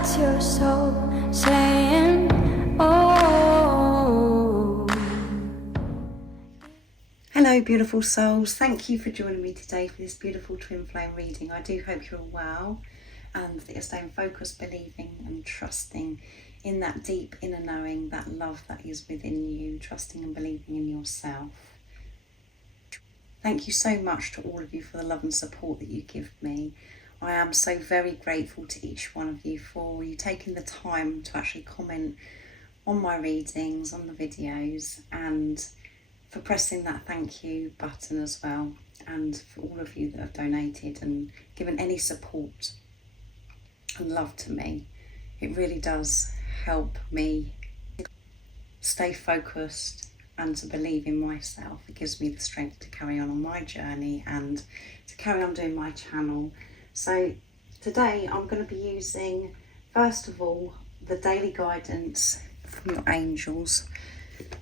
That's your soul saying, oh. Hello beautiful souls, thank you for joining me today for this beautiful twin flame reading. I do hope you're well and that you're staying focused, believing and trusting in that deep inner knowing, that love that is within you, trusting and believing in yourself. Thank you so much to all of you for the love and support that you give me. I am so very grateful to each one of you for you taking the time to actually comment on my readings, on the videos, and for pressing that thank you button as well, and for all of you that have donated and given any support and love to me. It really does help me stay focused and to believe in myself. It gives me the strength to carry on my journey and to carry on doing my channel. So today I'm going to be using, first of all, the daily guidance from your angels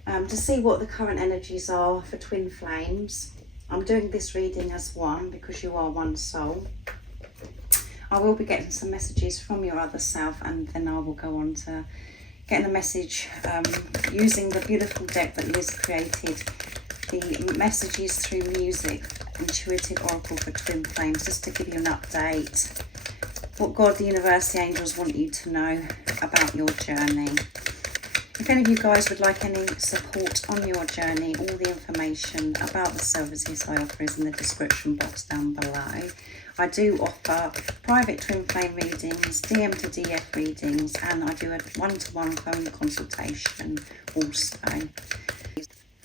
to see what the current energies are for twin flames. I'm doing this reading as one because you are one soul. I will be getting some messages from your other self, and then I will go on to getting a message using the beautiful deck that Liz created, the messages through music, intuitive oracle for twin flames, just to give you an update, what God, the universe, the angels want you to know about your journey. If any of you guys would like any support on your journey, all the information about the services I offer is in the description box down below. I do offer private twin flame readings, DM to DF readings, and I do a one-to-one phone consultation also.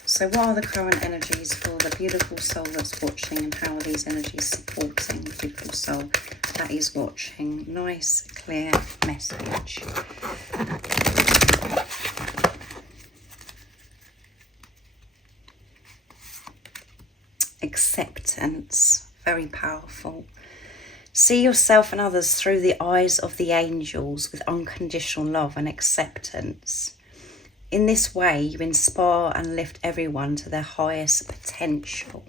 So what are the current energies for the beautiful soul that's watching, and how are these energies supporting the beautiful soul that is watching? Nice, clear message. Acceptance, very powerful. See yourself and others through the eyes of the angels with unconditional love and acceptance. In this way, you inspire and lift everyone to their highest potential.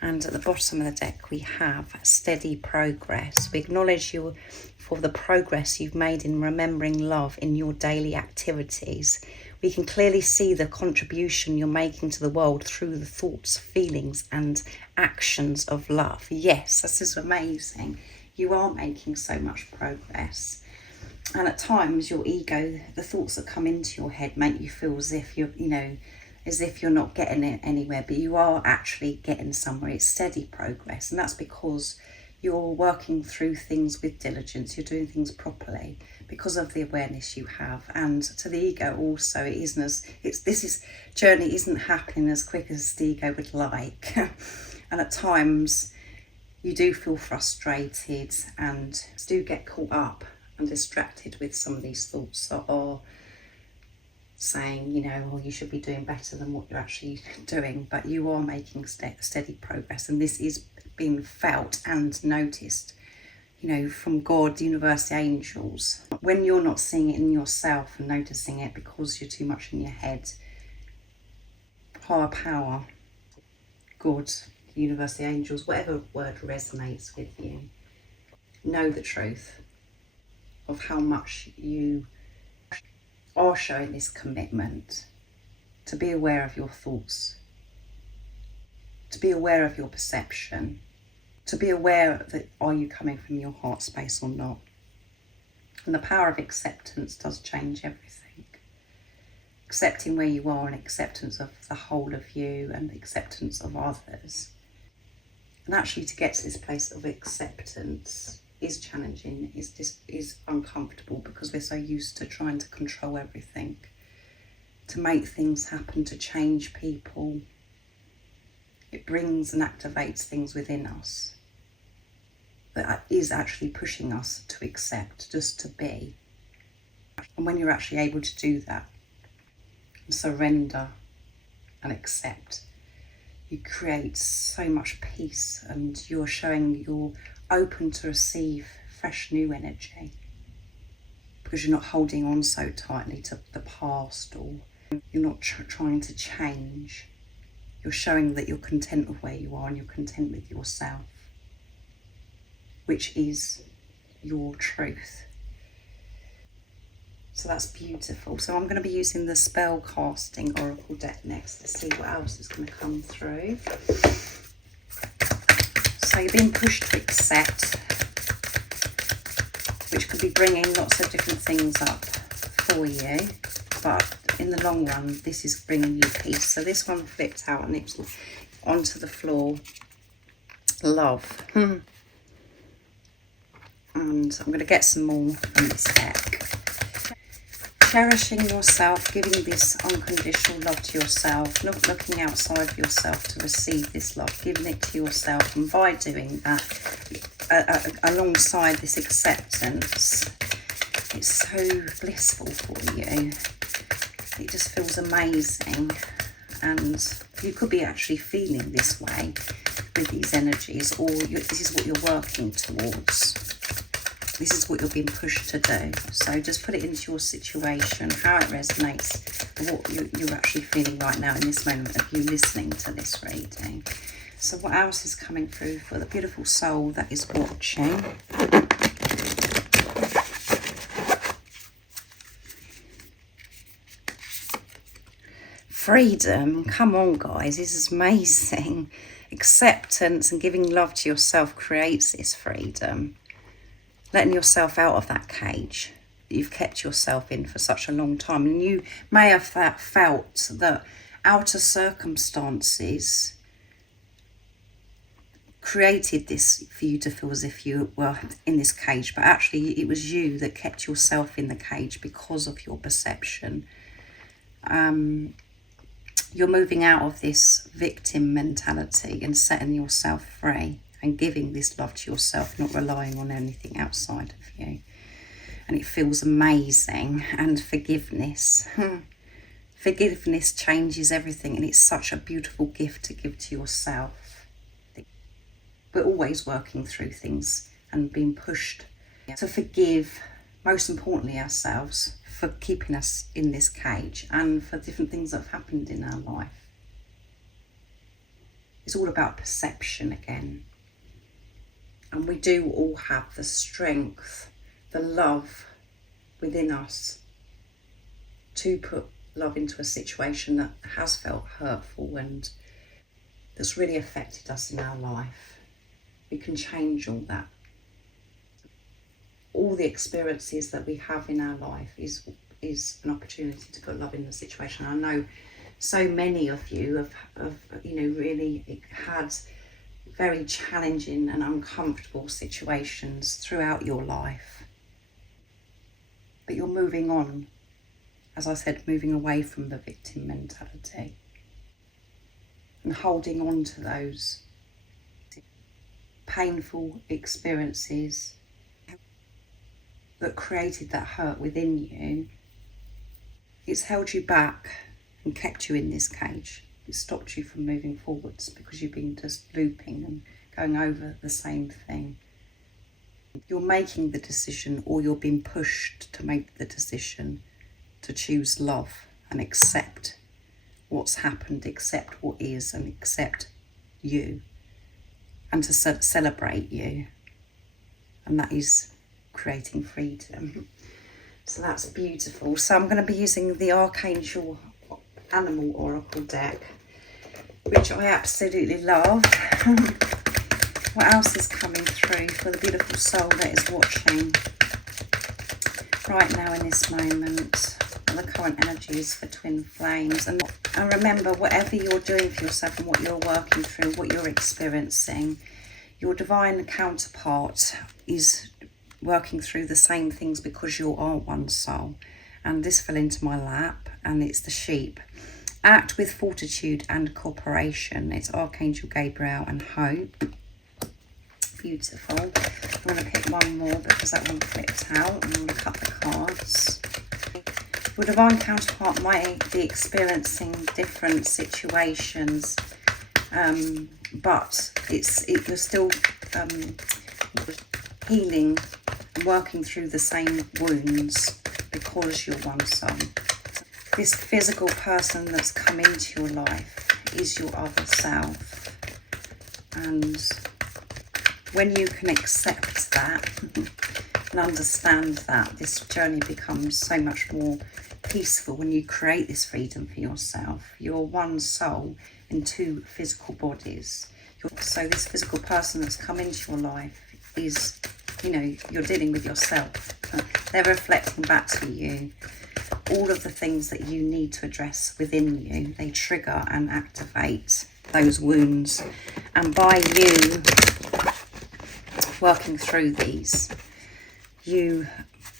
And at the bottom of the deck, we have steady progress. We acknowledge you for the progress you've made in remembering love in your daily activities. We can clearly see the contribution you're making to the world through the thoughts, feelings and actions of love. Yes, this is amazing. You are making so much progress. And at times your ego, the thoughts that come into your head make you feel as if you're, as if you're not getting it anywhere, but you are actually getting somewhere. It's steady progress, and that's because you're working through things with diligence. You're doing things properly because of the awareness you have. And to the ego also, it isn't as this journey isn't happening as quick as the ego would like. And at times you do feel frustrated and do get caught up and distracted with some of these thoughts that are saying, well, you should be doing better than what you're actually doing. But you are making steady progress, and this is being felt and noticed, from God, the universe, the angels. When you're not seeing it in yourself and noticing it because you're too much in your head, higher power, God, the universe, the angels, whatever word resonates with you, know the truth of how much you are showing this commitment to be aware of your thoughts, to be aware of your perception, to be aware that are you coming from your heart space or not. And the power of acceptance does change everything. Accepting where you are and acceptance of the whole of you and acceptance of others. And actually to get to this place of acceptance is challenging, is uncomfortable, because we're so used to trying to control everything, to make things happen, to change people. It brings and activates things within us that is actually pushing us to accept, just to be. And when you're actually able to do that, and surrender and accept, you create so much peace, and you're showing you're open to receive fresh new energy, because you're not holding on so tightly to the past, or you're not trying to change. You're showing that you're content with where you are and you're content with yourself, which is your truth. So that's beautiful. So I'm going to be using the spell casting oracle deck next to see what else is going to come through. So you're being pushed to accept, which could be bringing lots of different things up for you, but in the long run this is bringing you peace. So this one flipped out and it's onto the floor. Love. And I'm going to get some more from this deck. Cherishing yourself, giving this unconditional love to yourself, not looking outside of yourself to receive this love, giving it to yourself, and by doing that, alongside this acceptance, it's so blissful for you. It just feels amazing, and you could be actually feeling this way with these energies, or this is what you're working towards. This is what you're being pushed to do. So just put it into your situation, how it resonates, what you're actually feeling right now in this moment of you listening to this reading. So what else is coming through for the beautiful soul that is watching? Freedom. Come on, guys. This is amazing. Acceptance and giving love to yourself creates this freedom. Letting yourself out of that cage that you've kept yourself in for such a long time. And you may have felt that outer circumstances created this for you to feel as if you were in this cage, but actually it was you that kept yourself in the cage because of your perception. You're moving out of this victim mentality and setting yourself free and giving this love to yourself, not relying on anything outside of you. And it feels amazing. And forgiveness. Forgiveness changes everything, and it's such a beautiful gift to give to yourself. We're always working through things and being pushed to forgive, most importantly ourselves, for keeping us in this cage and for different things that have happened in our life. It's all about perception again. And we do all have the strength, the love within us to put love into a situation that has felt hurtful and that's really affected us in our life. We can change all that. All the experiences that we have in our life is an opportunity to put love in the situation. I know so many of you have really had very challenging and uncomfortable situations throughout your life. But you're moving on, as I said, moving away from the victim mentality and holding on to those painful experiences that created that hurt within you. It's held you back and kept you in this cage. It stopped you from moving forwards because you've been just looping and going over the same thing. You're making the decision, or you're being pushed to make the decision to choose love and accept what's happened, accept what is, and accept you, and to celebrate you. And that is creating freedom. So that's beautiful. So I'm going to be using the Archangel Animal Oracle deck, which I absolutely love. What else is coming through for the beautiful soul that is watching right now in this moment? The current energies for twin flames. And remember, whatever you're doing for yourself and what you're working through, what you're experiencing, your divine counterpart is working through the same things because you are one soul. And this fell into my lap, and it's the sheep. Act with fortitude and cooperation. It's Archangel Gabriel and Hope. Beautiful. I'm going to pick one more because that one flipped out. I'm going to cut the cards. Your divine counterpart might be experiencing different situations, but you're still healing and working through the same wounds because you're one soul. This physical person that's come into your life is your other self. And when you can accept that, and understand that this journey becomes so much more peaceful when you create this freedom for yourself. You're one soul in two physical bodies. So this physical person that's come into your life is, you know, you're dealing with yourself. They're reflecting back to you all of the things that you need to address within you. They trigger and activate those wounds. And by you working through these, you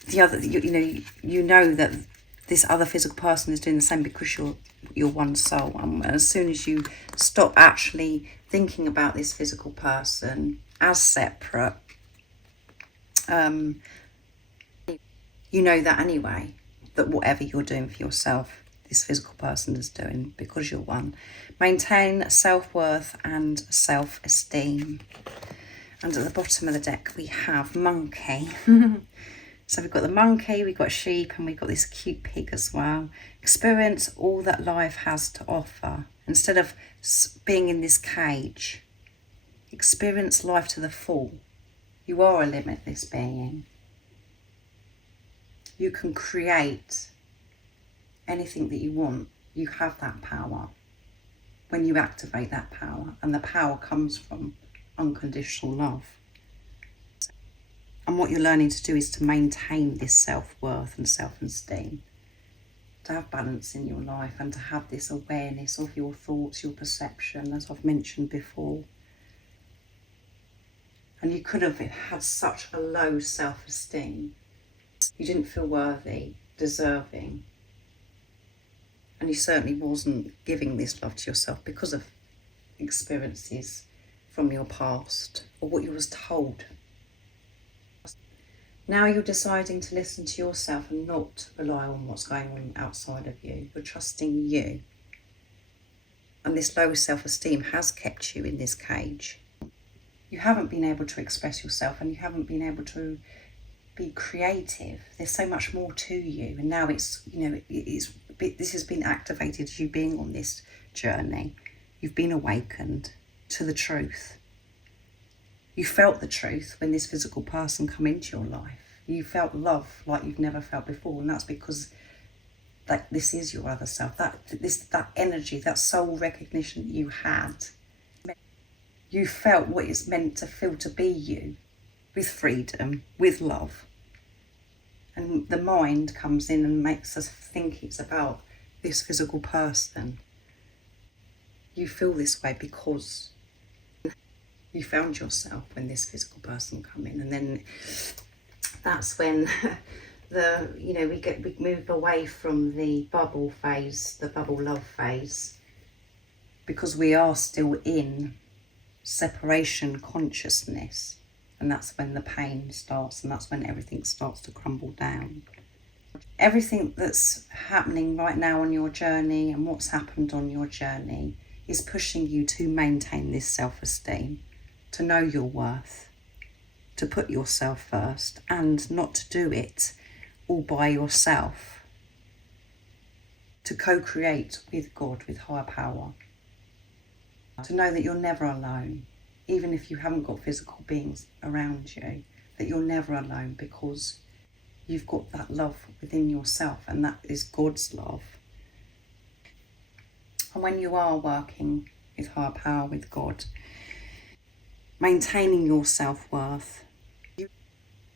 know that this other physical person is doing the same, because you're one soul. And as soon as you stop actually thinking about this physical person as separate, you know that anyway, that whatever you're doing for yourself, this physical person is doing, because you're one. Maintain self-worth and self-esteem. And at the bottom of the deck we have monkey. So we've got the monkey, we've got sheep, and we've got this cute pig as well. Experience all that life has to offer. Instead of being in this cage, experience life to the full. You are a limitless being. You can create anything that you want. You have that power when you activate that power, and the power comes from unconditional love. And what you're learning to do is to maintain this self-worth and self-esteem, to have balance in your life, and to have this awareness of your thoughts, your perception, as I've mentioned before. And you could have had such a low self-esteem. You didn't feel worthy, deserving. And you certainly wasn't giving this love to yourself because of experiences from your past or what you was told. Now you're deciding to listen to yourself and not rely on what's going on outside of you. You're trusting you. And this low self-esteem has kept you in this cage. You haven't been able to express yourself, and you haven't been able to be creative. There's so much more to you. And now it's, you know, this has been activated as you being on this journey. You've been awakened to the truth. You felt the truth when this physical person come into your life. You felt love like you've never felt before, and that's because that this is your other self. That energy, that soul recognition that you had. You felt what it's meant to feel to be you, with freedom, with love. And the mind comes in and makes us think it's about this physical person. You feel this way because you found yourself when this physical person come in, and then that's when we move away from the bubble phase, the bubble love phase, because we are still in separation consciousness, and that's when the pain starts, and that's when everything starts to crumble down. Everything that's happening right now on your journey and what's happened on your journey is pushing you to maintain this self-esteem, to know your worth, to put yourself first, and not to do it all by yourself, to co-create with God, with higher power, to know that you're never alone, even if you haven't got physical beings around you, that you're never alone, because you've got that love within yourself, and that is God's love. And when you are working with higher power, with God, maintaining your self-worth,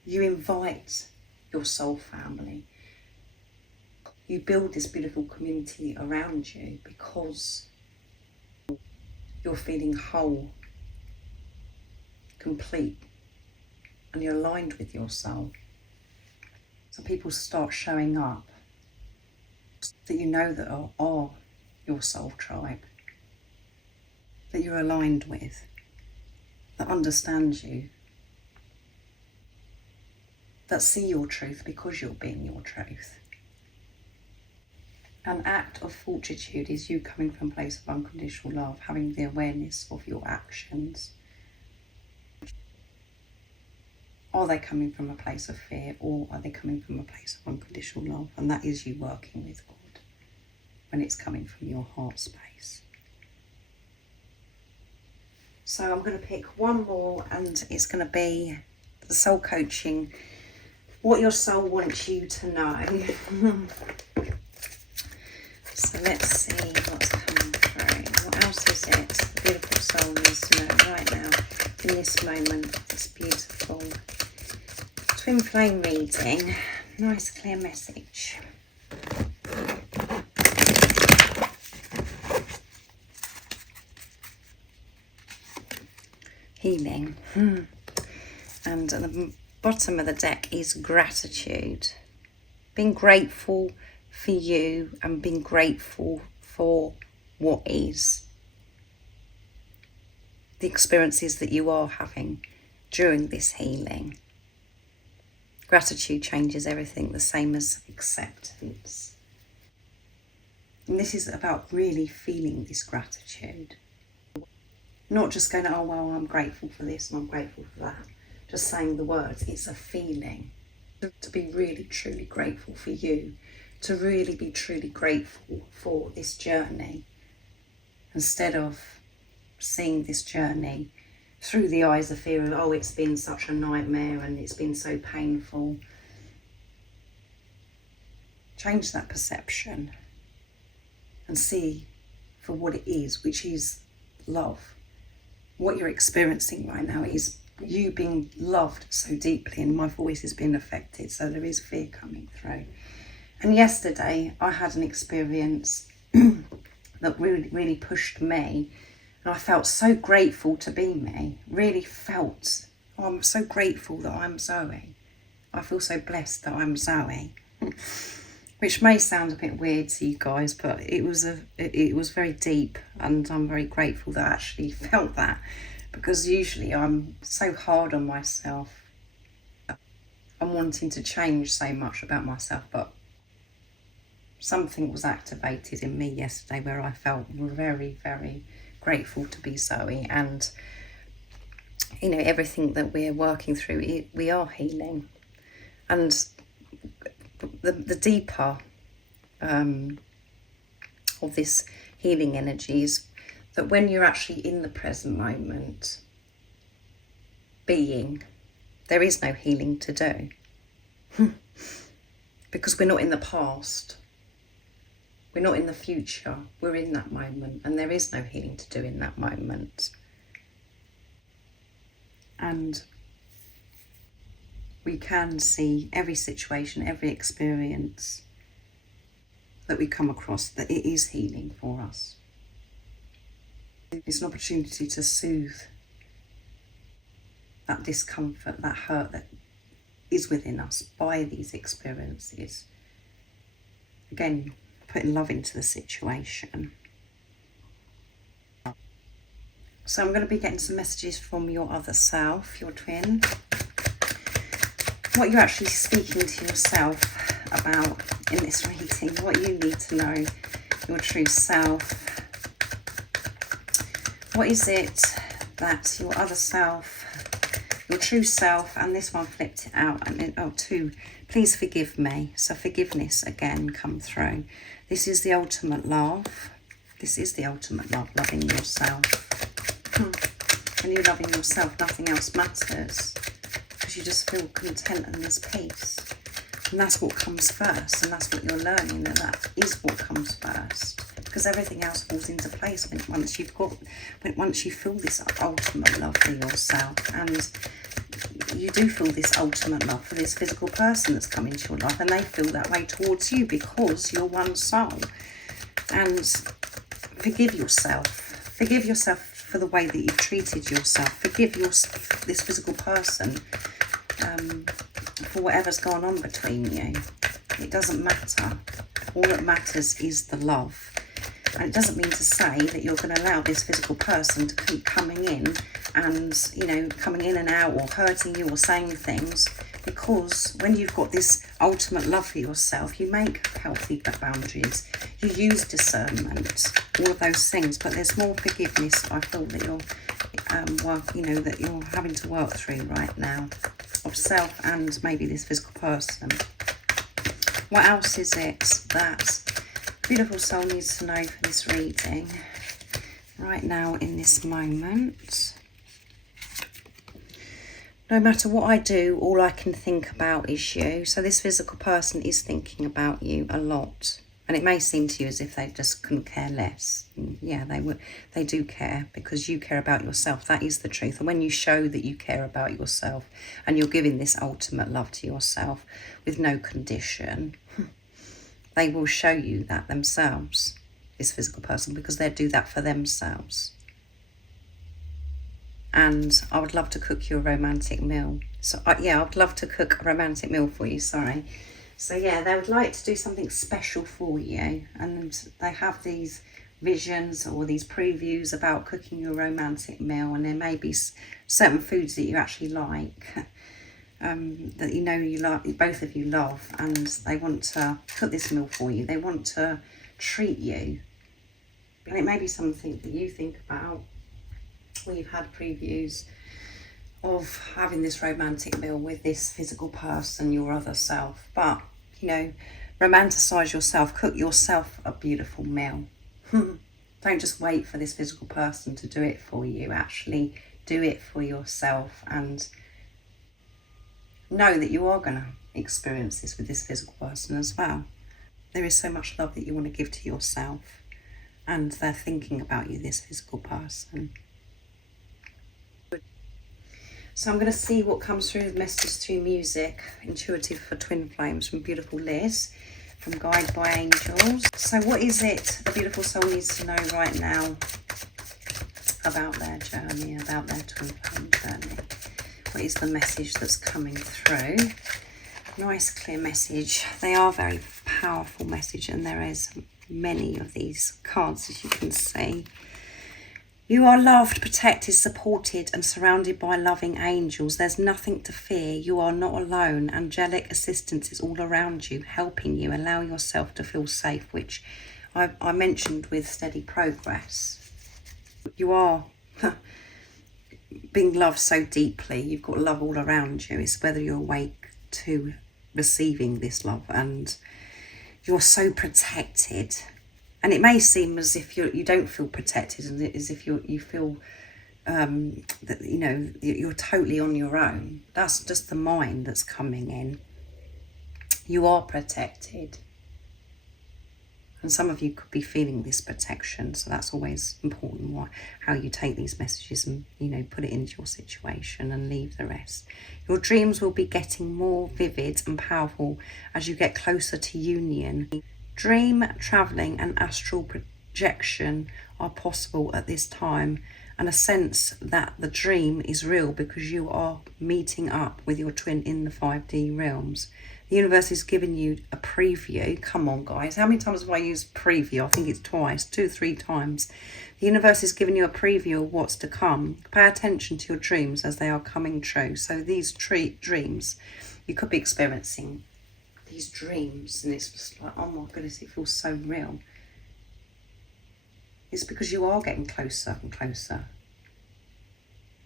you invite your soul family. You build this beautiful community around you because you're feeling whole, complete, and you're aligned with your soul. So people start showing up that you know that are your soul tribe, that you're aligned with, that understand you, that see your truth because you're being your truth. An act of fortitude is you coming from a place of unconditional love, having the awareness of your actions. Are they coming from a place of fear, or are they coming from a place of unconditional love? And that is you working with God when it's coming from your heart space. So I'm going to pick one more, and it's going to be the soul coaching what your soul wants you to know. So let's see what's coming through. What else is it the beautiful soul needs to know right now, in this moment, this beautiful twin flame reading? Nice clear message. Healing. And at the bottom of the deck is gratitude. Being grateful for you and being grateful for what is. The experiences that you are having during this healing. Gratitude changes everything, the same as acceptance. And this is about really feeling this gratitude. Not just going, oh, well, I'm grateful for this and I'm grateful for that. Just saying the words. It's a feeling. To be really, truly grateful for you. To really be truly grateful for this journey. Instead of seeing this journey through the eyes of fear of, oh, it's been such a nightmare and it's been so painful. Change that perception and see for what it is, which is love. What you're experiencing right now is you being loved so deeply, and my voice has been affected, so there is fear coming through. And yesterday I had an experience that really pushed me, and I felt so grateful to be me. Really felt, oh, I'm so grateful that I'm Zoe. I feel so blessed that I'm Zoe. Which may sound a bit weird to you guys, but it was very deep, and I'm very grateful that I actually felt that, because usually I'm so hard on myself. I'm wanting to change so much about myself, but something was activated in me yesterday where I felt very, very grateful to be Zoe. And, you know, everything that we're working through, we are healing. And the deeper of this healing energy is that when you're actually in the present moment, being, there is no healing to do. Because we're not in the past. We're not in the future. We're in that moment, and there is no healing to do in that moment. And we can see every situation, every experience that we come across, that it is healing for us. It's an opportunity to soothe that discomfort, that hurt that is within us by these experiences. Again, putting love into the situation. So I'm going to be getting some messages from your other self, your twin. What you're actually speaking to yourself about in this reading, what you need to know, your true self. What is it that your other self, your true self, and this one flipped it out, and then, oh, two, please forgive me. So forgiveness again come through. This is the ultimate love. This is the ultimate love, loving yourself. When you're loving yourself, nothing else matters, because you just feel content and there's peace. And that's what comes first, and that's what you're learning, that is what comes first. Because everything else falls into place once you feel this ultimate love for yourself, and you do feel this ultimate love for this physical person that's come into your life, and they feel that way towards you because you're one soul. And forgive yourself. Forgive yourself for the way that you've treated yourself. Forgive this physical person for whatever's gone on between you. It doesn't matter. All that matters is the love. And it doesn't mean to say that you're going to allow this physical person to keep coming in and, you know, coming in and out or hurting you or saying things, because when you've got this ultimate love for yourself, you make healthy boundaries, you use discernment, all of those things. But there's more forgiveness, I feel, that you're that you're having to work through right now, of self and maybe this physical person. What else is it that beautiful soul needs to know for this reading right now in this moment? No matter what I do, all I can think about is you. So this physical person is thinking about you a lot. And it may seem to you as if they just couldn't care less. Yeah, they do care, because you care about yourself. That is the truth. And when you show that you care about yourself and you're giving this ultimate love to yourself with no condition, they will show you that themselves, this physical person, because they'll do that for themselves. And I would love to cook you a romantic meal. So yeah, I would love to cook a romantic meal for you, sorry. So yeah, they would like to do something special for you, and they have these visions or these previews about cooking you a romantic meal, and there may be certain foods that you actually like, that you know you like, both of you love, and they want to cook this meal for you. They want to treat you, and it may be something that you think about. We've had previews of having this romantic meal with this physical person, your other self. But, you know, romanticize yourself, cook yourself a beautiful meal. Don't just wait for this physical person to do it for you. Actually do it for yourself, and know that you are going to experience this with this physical person as well. There is so much love that you want to give to yourself, and they're thinking about you, this physical person. So I'm going to see what comes through the messages through music, intuitive for twin flames, from beautiful Liz, from Guided by Angels. So what is it the beautiful soul needs to know right now about their journey, about their twin flame journey? What is the message that's coming through? Nice clear message. They are very powerful message, and there is many of these cards, as you can see. You are loved, protected, supported, and surrounded by loving angels. There's nothing to fear. You are not alone. Angelic assistance is all around you, helping you. Allow yourself to feel safe, which I mentioned with steady progress. You are being loved so deeply. You've got love all around you. It's whether you're awake to receiving this love, and you're so protected. And it may seem as if you don't feel protected, and as if you feel that, you know, you're totally on your own. That's just the mind that's coming in. You are protected. And some of you could be feeling this protection. So that's always important, how you take these messages and, you know, put it into your situation and leave the rest. Your dreams will be getting more vivid and powerful as you get closer to union. Dream travelling and astral projection are possible at this time, and a sense that the dream is real because you are meeting up with your twin in the 5D realms. The universe is giving you a preview. Come on, guys. How many times have I used preview? I think it's twice, 2, 3 times. The universe is giving you a preview of what's to come. Pay attention to your dreams as they are coming true. So these dreams, you could be experiencing these dreams, and it's just like, oh my goodness, it feels so real. It's because you are getting closer and closer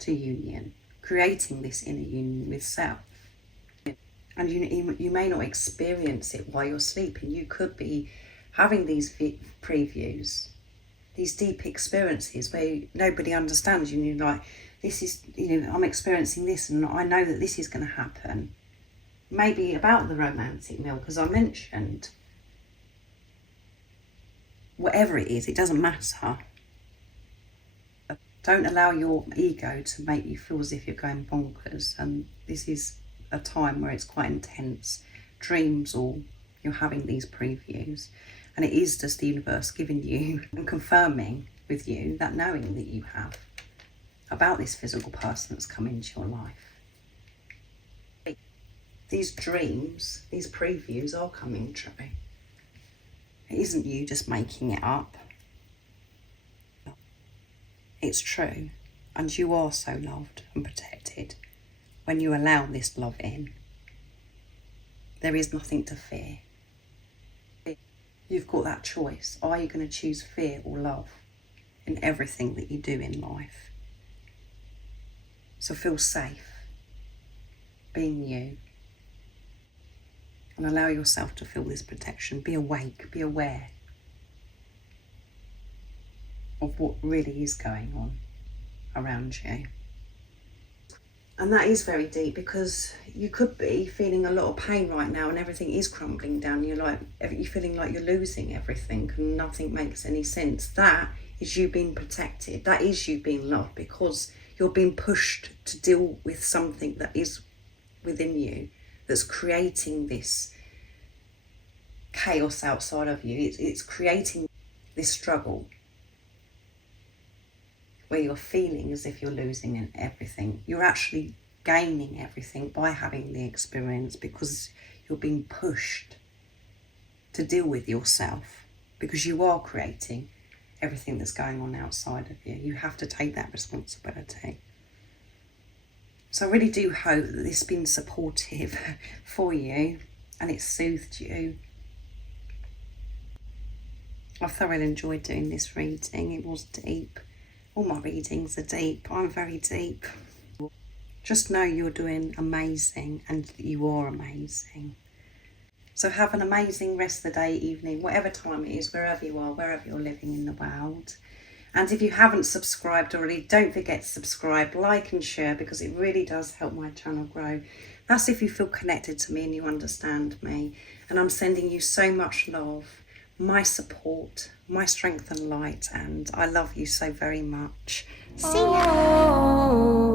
to union, creating this inner union with self. And you may not experience it while you're sleeping. You could be having these previews, these deep experiences where nobody understands you, and you're like, this is, you know, I'm experiencing this, and I know that this is going to happen. Maybe about the romantic meal, because I mentioned, whatever it is, it doesn't matter. Don't allow your ego to make you feel as if you're going bonkers. And this is a time where it's quite intense. Dreams, or you're having these previews. And it is just the universe giving you and confirming with you that knowing that you have about this physical person that's come into your life. These dreams, these previews are coming true. It isn't you just making it up. It's true. And you are so loved and protected when you allow this love in. There is nothing to fear. You've got that choice. Are you going to choose fear or love in everything that you do in life? So feel safe being you. And allow yourself to feel this protection. Be awake, be aware of what really is going on around you. And that is very deep, because you could be feeling a lot of pain right now and everything is crumbling down. You're feeling like you're losing everything and nothing makes any sense. That is you being protected. That is you being loved, because you're being pushed to deal with something that is within you that's creating this chaos outside of you. It's creating this struggle where you're feeling as if you're losing everything. You're actually gaining everything by having the experience, because you're being pushed to deal with yourself, because you are creating everything that's going on outside of you. You have to take that responsibility. So I really do hope that this has been supportive for you and it's soothed you. I thoroughly enjoyed doing this reading. It was deep. All my readings are deep. I'm very deep. Just know you're doing amazing and you are amazing. So have an amazing rest of the day, evening, whatever time it is, wherever you are, wherever you're living in the world. And if you haven't subscribed already, don't forget to subscribe, like and share, because it really does help my channel grow. That's if you feel connected to me and you understand me. And I'm sending you so much love, my support, my strength and light, and I love you so very much. See ya!